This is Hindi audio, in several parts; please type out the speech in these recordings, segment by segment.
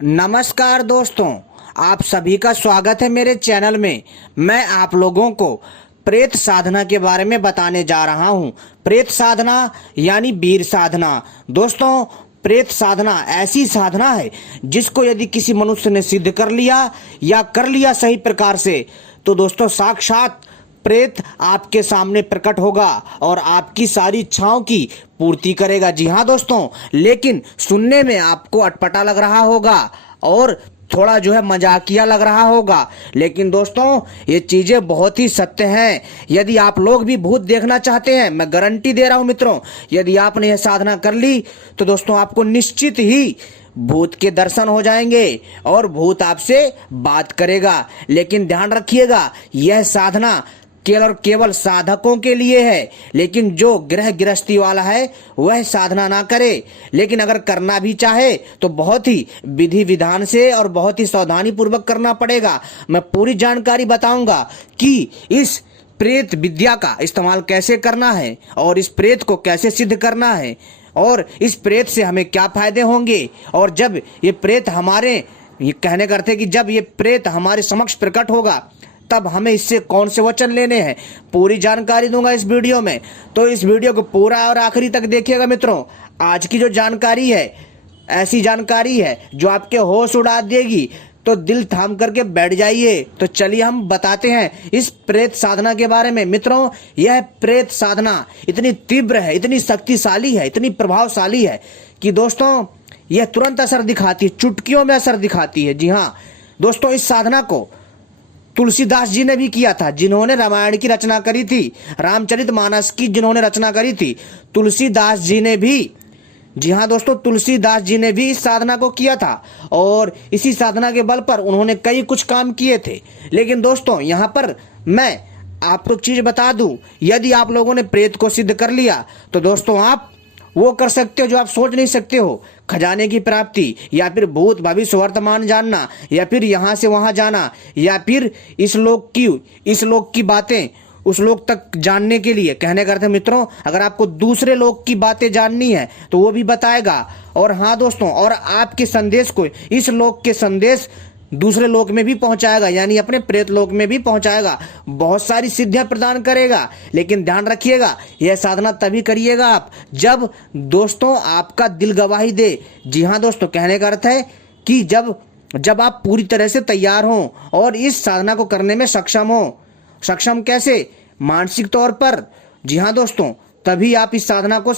नमस्कार दोस्तों, आप सभी का स्वागत है मेरे चैनल में। मैं आप लोगों को प्रेत साधना के बारे में बताने जा रहा हूं। प्रेत साधना यानी वीर साधना। दोस्तों, प्रेत साधना ऐसी साधना है जिसको यदि किसी मनुष्य ने सिद्ध कर लिया या कर लिया सही प्रकार से, तो दोस्तों साक्षात प्रेत आपके सामने प्रकट होगा और आपकी सारी इच्छाओं की पूर्ति करेगा। जी हाँ दोस्तों, लेकिन सुनने में आपको अटपटा लग रहा होगा और थोड़ा मजाकिया लग रहा होगा, लेकिन दोस्तों ये चीजें बहुत ही सत्य हैं। यदि आप लोग भी भूत देखना चाहते हैं, मैं गारंटी दे रहा हूं मित्रों, यदि आपने यह साधना कर ली तो दोस्तों आपको निश्चित ही भूत के दर्शन हो जाएंगे और भूत आपसे बात करेगा। लेकिन ध्यान रखिएगा, यह साधना केवल और केवल साधकों के लिए है, लेकिन जो गृह गृहस्थी वाला है वह साधना ना करे। लेकिन अगर करना भी चाहे तो बहुत ही विधि विधान से और बहुत ही सावधानी पूर्वक करना पड़ेगा। मैं पूरी जानकारी बताऊंगा कि इस प्रेत विद्या का इस्तेमाल कैसे करना है और इस प्रेत को कैसे सिद्ध करना है और इस प्रेत से हमें क्या फायदे होंगे। और जब ये प्रेत ये कहने करते कि जब ये प्रेत हमारे समक्ष प्रकट होगा तब हमें इससे कौन से वचन लेने हैं, पूरी जानकारी दूंगा इस वीडियो में। तो इस वीडियो को पूरा और आखिरी तक देखिएगा मित्रों। आज की जो जानकारी है ऐसी जानकारी है जो आपके होश उड़ा देगी, तो दिल थाम करके बैठ जाइए। तो चलिए हम बताते हैं इस प्रेत साधना के बारे में। मित्रों, यह प्रेत साधना इतनी तीव्र है, इतनी शक्तिशाली है, इतनी प्रभावशाली है कि दोस्तों यह तुरंत असर दिखाती है, चुटकियों में असर दिखाती है। जी हाँ दोस्तों, इस साधना को तुलसीदास जी ने भी किया था, जिन्होंने रामायण की रचना करी थी, रामचरितमानस की जिन्होंने रचना करी थी, तुलसीदास जी ने भी, जी हाँ दोस्तों, तुलसीदास जी ने भी इस साधना को किया था और इसी साधना के बल पर उन्होंने कई कुछ काम किए थे। लेकिन दोस्तों यहाँ पर मैं आपको चीज बता दूं, यदि आप लोगों ने प्रेत को सिद्ध कर लिया तो दोस्तों आप वो कर सकते हो जो आप सोच नहीं सकते हो। खजाने की प्राप्ति, या फिर भूत भविष्य वर्तमान जानना, या फिर यहाँ से वहां जाना, या फिर इस लोक की बातें उस लोक तक जानने के लिए। कहने का अर्थ है मित्रों, अगर आपको दूसरे लोक की बातें जाननी है तो वो भी बताएगा। और हाँ दोस्तों, और आपके संदेश को, इस लोक के संदेश दूसरे लोक में भी पहुंचाएगा, यानी अपने प्रेत लोक में भी पहुंचाएगा। बहुत सारी सिद्धियां प्रदान करेगा। लेकिन ध्यान रखिएगा, यह साधना तभी करिएगा आप जब दोस्तों आपका दिल गवाही दे। जी हाँ दोस्तों, कहने का अर्थ है कि जब आप पूरी तरह से तैयार हों और इस साधना को करने में सक्षम हो। सक्षम कैसे? मानसिक तौर पर। जी हाँ दोस्तों, तभी आप इस साधना को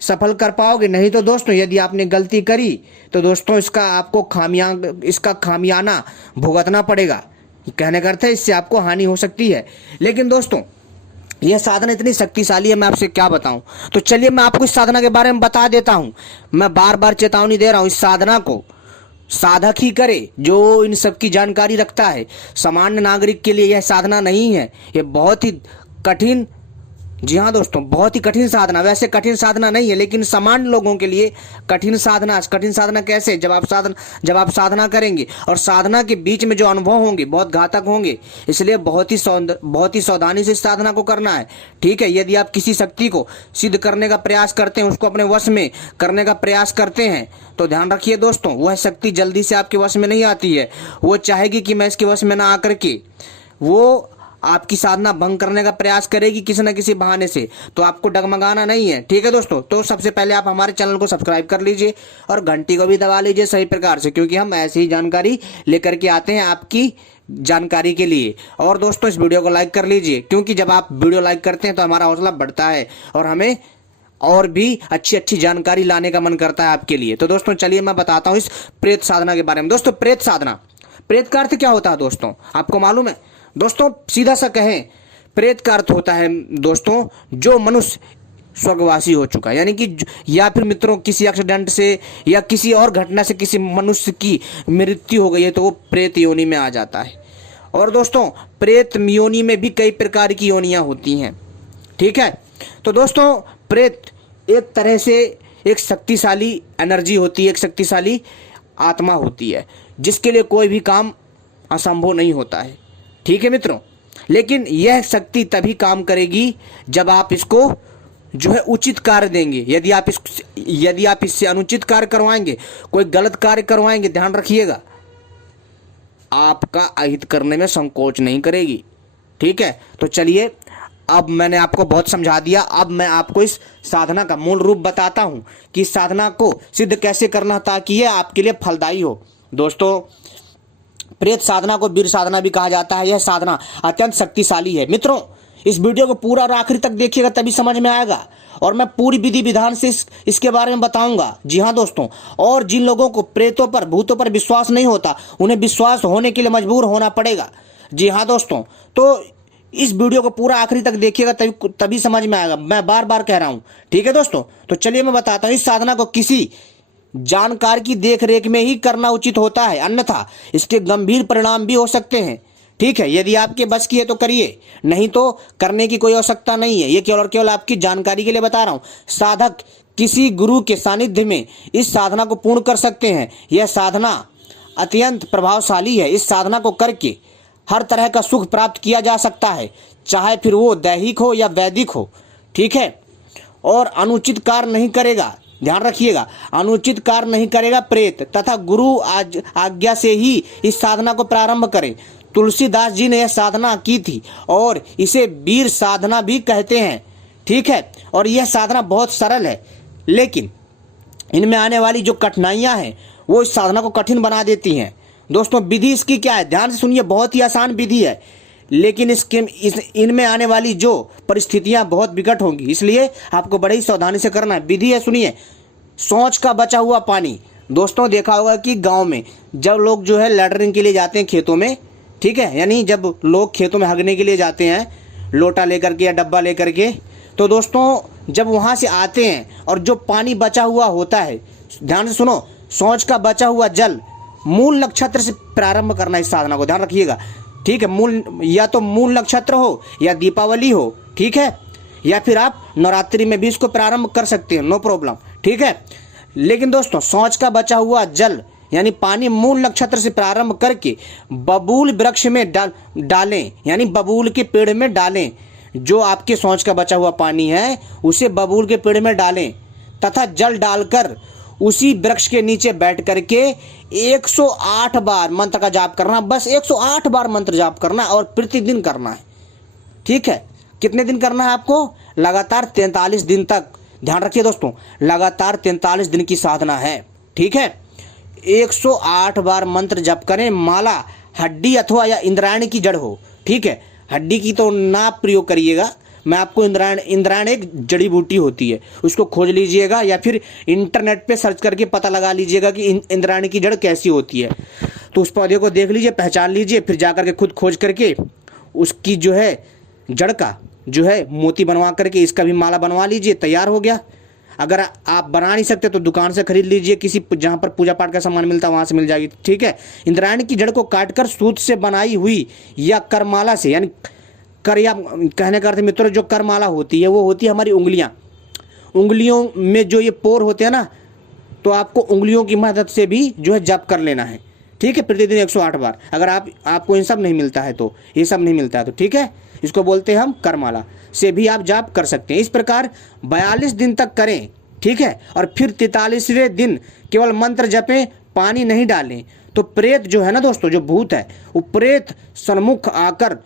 सफल कर पाओगे। नहीं तो दोस्तों यदि आपने गलती करी तो दोस्तों इसका खामियाना भुगतना पड़ेगा। कहने का अर्थ है इससे आपको हानि हो सकती है। लेकिन दोस्तों यह साधना इतनी शक्तिशाली है, मैं आपसे क्या बताऊं। तो चलिए मैं आपको इस साधना के बारे में बता देता हूं। मैं बार बार चेतावनी दे रहा हूं, इस साधना को साधक ही करे जो इन सब की जानकारी रखता है। सामान्य नागरिक के लिए यह साधना नहीं है, यह बहुत ही कठिन, जी हाँ दोस्तों, बहुत ही कठिन साधना। वैसे कठिन साधना नहीं है, लेकिन सामान्य लोगों के लिए कठिन साधना कैसे? जब आप साधना करेंगे और साधना के बीच में जो अनुभव होंगे बहुत घातक होंगे, इसलिए बहुत ही सावधानी से इस साधना को करना है। ठीक है, यदि आप किसी शक्ति को सिद्ध करने का प्रयास करते हैं, उसको अपने वश में करने का प्रयास करते हैं, तो ध्यान रखिए दोस्तों, वह शक्ति जल्दी से आपके वश में नहीं आती है। वो चाहेगी कि मैं इसके वश में ना आकर के वो आपकी साधना भंग करने का प्रयास करेगी किसी न किसी बहाने से। तो आपको डगमगाना नहीं है। ठीक है दोस्तों, तो सबसे पहले आप हमारे चैनल को सब्सक्राइब कर लीजिए और घंटी को भी दबा लीजिए सही प्रकार से, क्योंकि हम ऐसी ही जानकारी लेकर के आते हैं आपकी जानकारी के लिए। और दोस्तों इस वीडियो को लाइक कर लीजिए, क्योंकि जब आप वीडियो लाइक करते हैं तो हमारा हौसला बढ़ता है और हमें और भी अच्छी जानकारी लाने का मन करता है आपके लिए। तो दोस्तों चलिए मैं बताता हूँ इस प्रेत साधना के बारे में। दोस्तों प्रेत साधना, प्रेत का अर्थ क्या होता है दोस्तों, आपको मालूम है? दोस्तों सीधा सा कहें, प्रेत का अर्थ होता है दोस्तों जो मनुष्य स्वर्गवासी हो चुका है, यानी कि या फिर मित्रों किसी एक्सीडेंट से या किसी और घटना से किसी मनुष्य की मृत्यु हो गई है तो वो प्रेत योनि में आ जाता है। और दोस्तों प्रेत योनि में भी कई प्रकार की योनियां होती हैं। ठीक है, तो दोस्तों प्रेत एक तरह से एक शक्तिशाली एनर्जी होती है, एक शक्तिशाली आत्मा होती है, जिसके लिए कोई भी काम असंभव नहीं होता है। ठीक है मित्रों, लेकिन यह शक्ति तभी काम करेगी जब आप इसको जो है उचित कार्य देंगे। यदि आप इससे अनुचित कार्य करवाएंगे, कोई गलत कार्य करवाएंगे, ध्यान रखिएगा आपका अहित करने में संकोच नहीं करेगी। ठीक है, तो चलिए अब मैंने आपको बहुत समझा दिया। अब मैं आपको इस साधना का मूल रूप बताता हूं कि इस साधना को सिद्ध कैसे करना ताकि ये आपके लिए फलदायी हो। दोस्तों, प्रेत साधना को वीर साधना भी कहा जाता है। यह साधना अत्यंत शक्तिशाली है। मित्रों, इस वीडियो को पूरा और आखिरी तक देखिएगा, तभी समझ में आएगा और मैं पूरी विधि विधान से इसके बारे में बताऊंगा। जी हाँ दोस्तों, और जिन लोगों को प्रेतों पर, भूतों पर विश्वास नहीं होता, उन्हें विश्वास होने के लिए मजबूर होना पड़ेगा। जी हाँ दोस्तों, तो इस वीडियो को पूरा आखिरी तक देखिएगा, तभी समझ में आएगा। मैं बार बार कह रहा हूं। ठीक है दोस्तों, तो चलिए मैं बताता हूं। इस साधना को किसी जानकार की देख रेख में ही करना उचित होता है, अन्यथा इसके गंभीर परिणाम भी हो सकते हैं। ठीक है, यदि आपके बस की है तो करिए, नहीं तो करने की कोई आवश्यकता नहीं है। ये केवल और केवल आपकी जानकारी के लिए बता रहा हूं। साधक किसी गुरु के सानिध्य में इस साधना को पूर्ण कर सकते हैं। यह साधना अत्यंत प्रभावशाली है। इस साधना को करके हर तरह का सुख प्राप्त किया जा सकता है, चाहे फिर वो दैहिक हो या वैदिक हो। ठीक है, और अनुचित कार्य नहीं करेगा, ध्यान रखिएगा, अनुचित कार्य नहीं करेगा प्रेत, तथा गुरु आज्ञा से ही इस साधना को प्रारंभ करें। तुलसीदास जी ने यह साधना की थी और इसे वीर साधना भी कहते हैं। ठीक है, और यह साधना बहुत सरल है, लेकिन इनमें आने वाली जो कठिनाइयां हैं वो इस साधना को कठिन बना देती हैं। दोस्तों, विधि इसकी क्या है, ध्यान से सुनिए। बहुत ही आसान विधि है, लेकिन इनमें आने वाली जो परिस्थितियां बहुत विकट होंगी, इसलिए आपको बड़े ही सावधानी से करना है। विधि है, सुनिए। शौच का बचा हुआ पानी। दोस्तों, देखा होगा कि गांव में जब लोग जो है लैट्रिन के लिए जाते हैं खेतों में, ठीक है, यानी जब लोग खेतों में हगने के लिए जाते हैं लोटा लेकर के या डब्बा लेकर के, तो दोस्तों जब वहां से आते हैं और जो पानी बचा हुआ होता है, ध्यान से सुनो, शौच का बचा हुआ जल मूल नक्षत्र से प्रारंभ करना इस साधना को, ध्यान रखिएगा। ठीक है, मूल या तो मूल नक्षत्र हो या दीपावली हो, ठीक है, या फिर आप नवरात्रि में भी इसको प्रारंभ कर सकते हैं, नो प्रॉब्लम। ठीक है, लेकिन दोस्तों शौच का बचा हुआ जल यानी पानी मूल नक्षत्र से प्रारंभ करके बबूल वृक्ष में डालें, यानी बबूल के पेड़ में डालें। जो आपके शौच का बचा हुआ पानी है उसे बबूल के पेड़ में डालें तथा जल डालकर उसी वृक्ष के नीचे बैठ करके 108 बार मंत्र का जाप करना। बस 108 बार मंत्र जाप करना और प्रतिदिन करना है। ठीक है, कितने दिन करना है आपको? लगातार 43 दिन तक। ध्यान रखिए दोस्तों, लगातार 43 दिन की साधना है। ठीक है, 108 बार मंत्र जप करें। माला हड्डी अथवा या इंद्रायणी की जड़ हो। ठीक है, हड्डी की तो ना प्रयोग करिएगा। मैं आपको इंद्रायण एक जड़ी बूटी होती है, उसको खोज लीजिएगा या फिर इंटरनेट पे सर्च करके पता लगा लीजिएगा कि इंद्रायणी की जड़ कैसी होती है। तो उस पौधे को देख लीजिए, पहचान लीजिए, फिर जाकर के खुद खोज करके उसकी जो है जड़ का जो है मोती बनवा करके इसका भी माला बनवा लीजिए, तैयार हो गया। अगर आप बना नहीं सकते तो दुकान से खरीद लीजिए, किसी जहाँ पर पूजा पाठ का सामान मिलता है वहाँ से मिल जाएगी। ठीक है, इंद्रायणी की जड़ को काटकर सूत से बनाई हुई या करमाला से, यानी कर या कहने का अर्थ मित्रों, जो करमाला होती है वो होती है हमारी उंगलियों में जो ये पोर होते हैं ना, तो आपको उंगलियों की मदद से भी जो है जप कर लेना है। ठीक है, प्रतिदिन 108 बार। अगर आपको इन सब नहीं मिलता है तो, ये सब नहीं मिलता है तो ठीक है, इसको बोलते हैं हम करमाला, से भी आप जाप कर सकते हैं। इस प्रकार 42 दिन तक करें। ठीक है, और फिर 43वें दिन केवल मंत्र जपें, पानी नहीं डालें। तो प्रेत जो है ना दोस्तों, जो भूत है, वो प्रेत सन्मुख आकर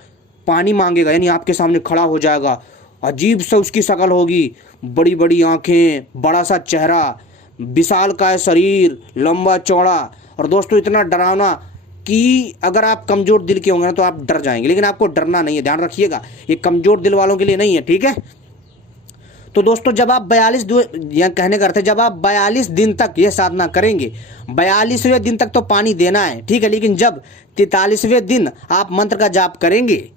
पानी मांगेगा, यानी आपके सामने खड़ा हो जाएगा। अजीब सा उसकी शक्ल होगी, बड़ी बड़ी आंखें, बड़ा सा चेहरा, विशालकाय शरीर, लंबा चौड़ा, और दोस्तों इतना डरावना कि अगर आप कमजोर दिल के होंगे ना तो आप डर जाएंगे। लेकिन आपको डरना नहीं है, ध्यान रखिएगा, ये कमजोर दिल वालों के लिए नहीं है। ठीक है, तो दोस्तों जब आप 42 दिन तक ये साधना करेंगे, 42वें दिन तक तो पानी देना है। ठीक है, लेकिन जब 43वें दिन आप मंत्र का जाप करेंगे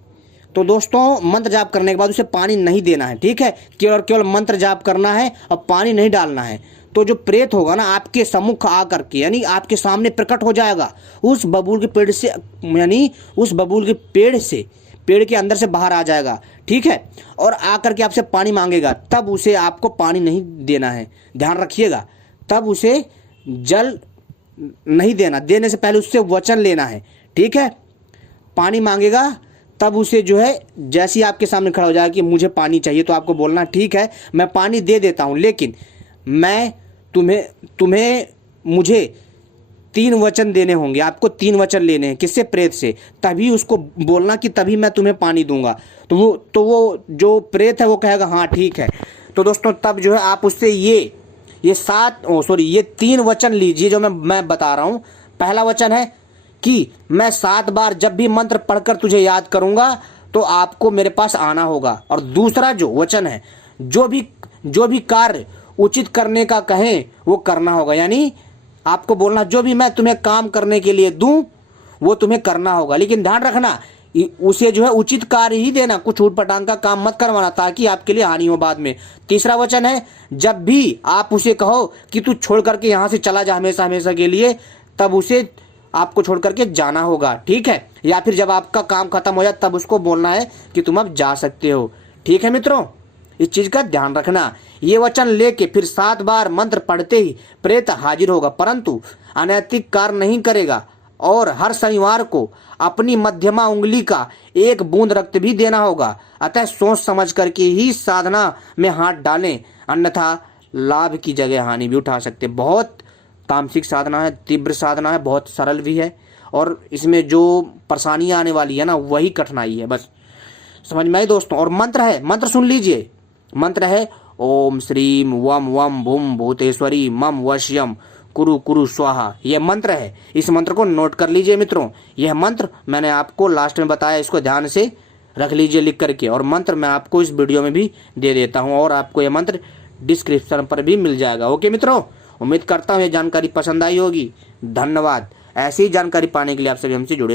तो दोस्तों मंत्र जाप करने के बाद उसे पानी नहीं देना है। ठीक है, केवल मंत्र जाप करना है और पानी नहीं डालना है। तो जो प्रेत होगा ना, आपके सम्मुख आकर के, यानी आपके सामने प्रकट हो जाएगा उस बबूल के पेड़ से, यानी उस बबूल के पेड़ से, पेड़ के अंदर से बाहर आ जाएगा। ठीक है, और आकर के आपसे पानी मांगेगा, तब उसे आपको पानी नहीं देना है, ध्यान रखिएगा। तब उसे जल नहीं देना, देने से पहले उससे वचन लेना है। ठीक है, पानी मांगेगा तब उसे जो है जैसे ही आपके सामने खड़ा हो जाएगा कि मुझे पानी चाहिए, तो आपको बोलना ठीक है मैं पानी दे देता हूँ, लेकिन मैं तुम्हें मुझे 3 वचन देने होंगे, आपको 3 वचन लेने हैं। किससे? प्रेत से। तभी उसको बोलना कि तभी मैं तुम्हें पानी दूंगा। तो वो जो प्रेत है वो कहेगा हाँ ठीक है। तो दोस्तों तब जो है आप उससे ये 3 वचन लीजिए जो मैं बता रहा हूँ। पहला वचन है कि मैं 7 बार जब भी मंत्र पढ़कर तुझे याद करूंगा तो आपको मेरे पास आना होगा। और दूसरा जो वचन है, जो भी कार्य उचित करने का कहें वो करना होगा। यानी आपको बोलना जो भी मैं तुम्हें काम करने के लिए दूं वो तुम्हें करना होगा, लेकिन ध्यान रखना उसे जो है उचित कार्य ही देना, कुछ ऊटपटांग का काम मत करवाना ताकि आपके लिए हानि हो बाद में। तीसरा वचन है, जब भी आप उसे कहो कि तू छोड़ करके यहाँ से चला जा हमेशा हमेशा के लिए, तब उसे आपको छोड़ करके जाना होगा, ठीक है। या फिर जब आपका काम खत्म हो जाए तब उसको बोलना है कि तुम अब जा सकते हो, ठीक है मित्रों। इस चीज का ध्यान रखना। ये वचन लेके फिर 7 बार मंत्र पढ़ते ही प्रेत हाजिर होगा, परंतु अनैतिक कार्य नहीं करेगा। और हर शनिवार को अपनी मध्यमा उंगली का 1 बूंद रक्त भी देना होगा। अतः सोच समझ करके ही साधना में हाथ डालें, अन्यथा लाभ की जगह हानि भी उठा सकते। बहुत तामसिक साधना है, तीव्र साधना है, बहुत सरल भी है, और इसमें जो परेशानियां आने वाली है ना वही कठिनाई है, बस समझ में आई दोस्तों। और मंत्र है, मंत्र सुन लीजिए। मंत्र है ओम श्रीम वम वम भूम भूतेश्वरी मम वश्यम कुरु कुरु स्वाहा। यह मंत्र है, इस मंत्र को नोट कर लीजिए मित्रों। यह मंत्र मैंने आपको लास्ट में बताया, इसको ध्यान से रख लीजिए लिख करके। और मंत्र मैं आपको इस वीडियो में भी दे देता हूँ, और आपको यह मंत्र डिस्क्रिप्शन पर भी मिल जाएगा। ओके मित्रों, उम्मीद करता हूँ ये जानकारी पसंद आई होगी। धन्यवाद। ऐसी जानकारी पाने के लिए आप सभी हमसे जुड़े